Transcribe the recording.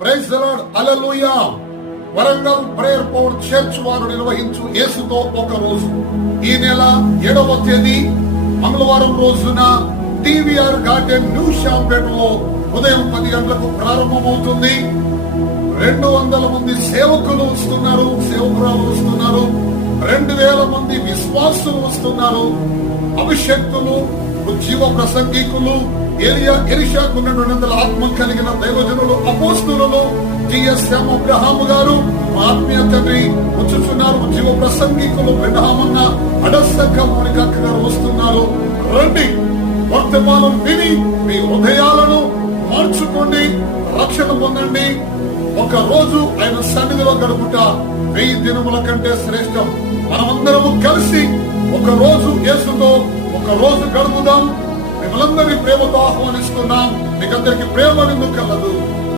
Praise the Lord, hallelujah. Warangal prayer power church వారు నిర్వహించు యేసుతో ఒక రోజు, ఈ నెల 7వ తేదీ మంగళవారం రోజున టీవీఆర్ గార్డెన్ న్యూ షాంపేటలో ఉదయం 10 గంటలకు ప్రారంభమవుతుంది. 200 మంది సేవకులు వస్తున్నారు, సేవకురాలు వస్తున్నారు, 2000 మంది విశ్వాసులు వస్తున్నారు. అభిషక్తులు, జీవ ప్రసంగికులు, ఎలీషాకు 200 ఆత్మ కలిగిన దైవజనులు, అపోస్తులు, జిఎస్ఎం అబ్రహాము గారు, మా ఆత్మీయ తండ్రి వచ్చుచున్నారు. జీవ ప్రసంగికులు బ్రహ్మన్న అడసక్క మౌనికక్క గారు వస్తున్నారు. రండి, వర్తమానం విని మీ హృదయాలను మార్చుకోండి, రక్షణ పొందండి. ఒక రోజు ఆయన సన్నిధిలో గడుపుట 1000 దినముల కంటే శ్రేష్టం. మనమందరము కలిసి ఒక రోజు యేసుతో ఒక రోజు గడుపుదాం. మిమ్మల్ందరినీ ప్రేమతో ఆహ్వానిస్తున్నాం. మీకందరికి ప్రేమ నిండు కలదు.